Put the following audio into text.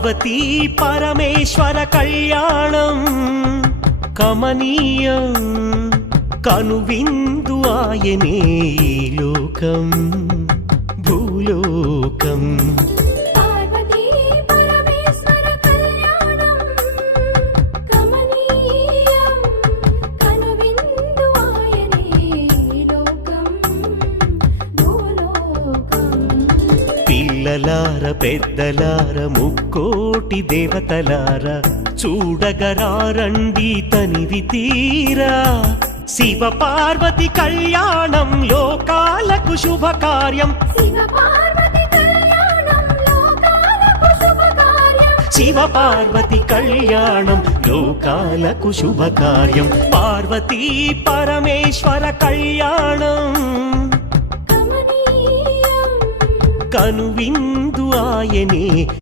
పార్వతీ పరమేశ్వర కళ్యాణం కమనీయం కనువిందు ఆయనే ఈ లోకం భూలోకం. పార్వతీ పరమేశ్వర కళ్యాణం కమనీయం కనువిందు ఆయనే ఈ లోకం భూలోకం. పిల్లలార పెద్దలార ముక్కోటి దేవతలార చూడగరారండి తనివి తీరా. శివ పార్వతి కళ్యాణం లోకాలకు శుభకార్యం. శివ పార్వతి కళ్యాణం లోకాలకు శుభకార్యం. శివ పార్వతి కళ్యాణం లోకాలకు శుభకార్యం. పార్వతీ పరమేశ్వర కళ్యాణం కమనీయం కనువిందు ఆయనే